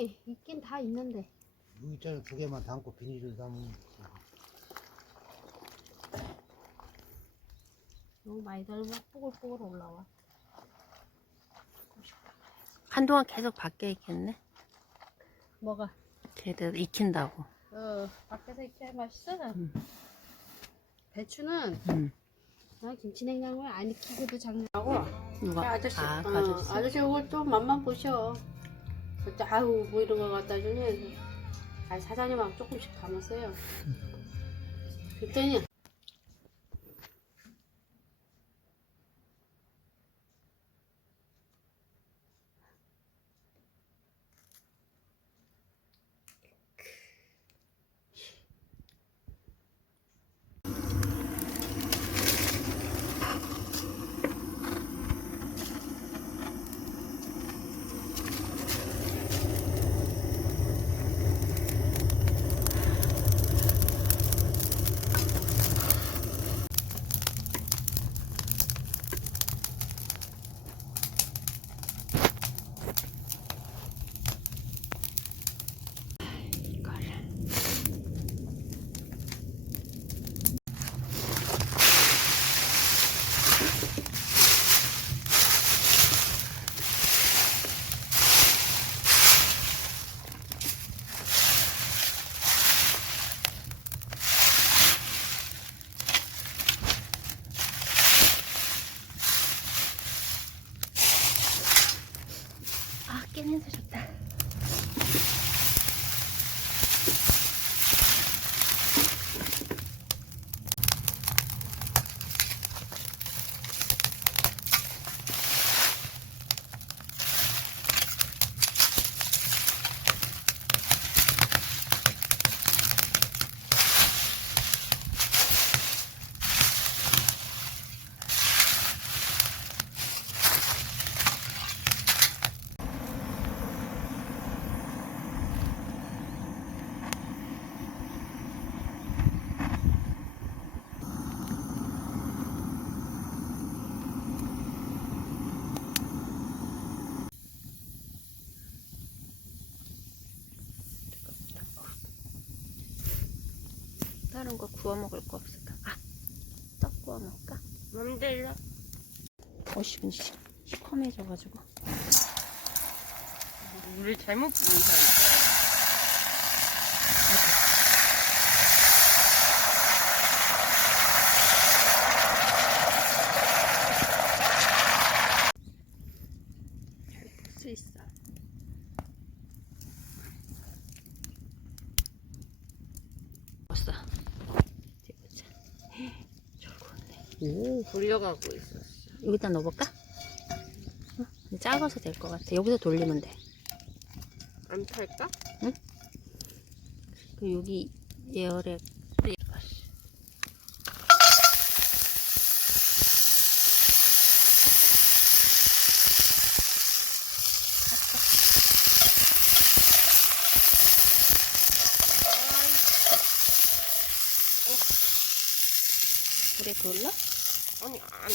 아니 있긴 다 있는데. 여기 있잖아, 두 개만 담고 비닐을 담으면. 너무 많이 덜면 뽀글뽀글 올라와. 한동안 계속 밖에 있겠네. 뭐가? 걔들 익힌다고. 밖에서 익혀야 맛있어. 음. 배추는 김치 냉장고에 안 익히고도 장난하고. 누가? 아저씨, 아저씨. 아저씨 이거 좀 맛만 보셔. 그때 아우 뭐 이런 거 갖다 주니. 사장님하고 조금씩 담았어요. 그랬더니 깨 냄새 좋다. 다른 거 구워 먹을 거 없을까? 떡 구워 먹을까? 맘대로. 어씨, 시커매져가지고. 우리 잘못 부은 사니까. 수 있어. 왔어. 보자. 저거네. 오, 돌려가고 있었어. 여기다 넣어볼까? 작아서 될 것 같아. 여기서 돌리면 돼. 안 탈까? 그 여기 예열에 불에 돌려? 아니 안.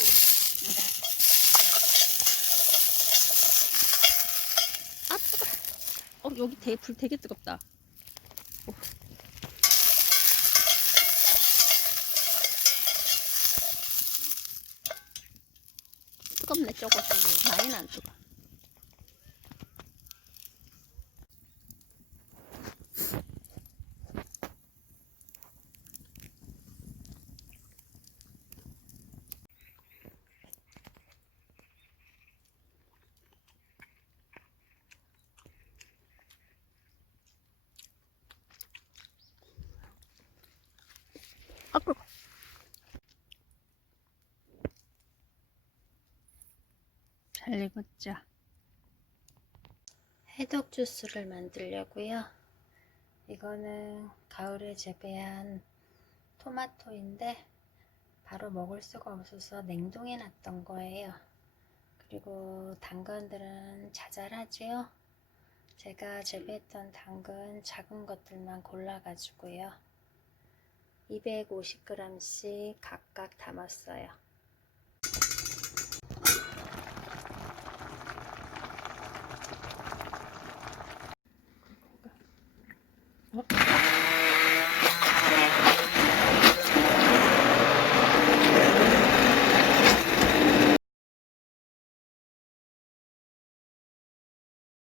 아, 뜨거. 여기 불 되게 뜨겁다. 뜨겁네, 조금. 많이는 안 뜨거. 아, 뜨거. 잘 익었죠? 해독 주스를 만들려고요. 이거는 가을에 재배한 토마토인데 바로 먹을 수가 없어서 냉동해 놨던 거예요. 그리고 당근들은 자잘하지요. 제가 재배했던 당근 작은 것들만 골라 가지고요. 250g씩 각각 담았어요.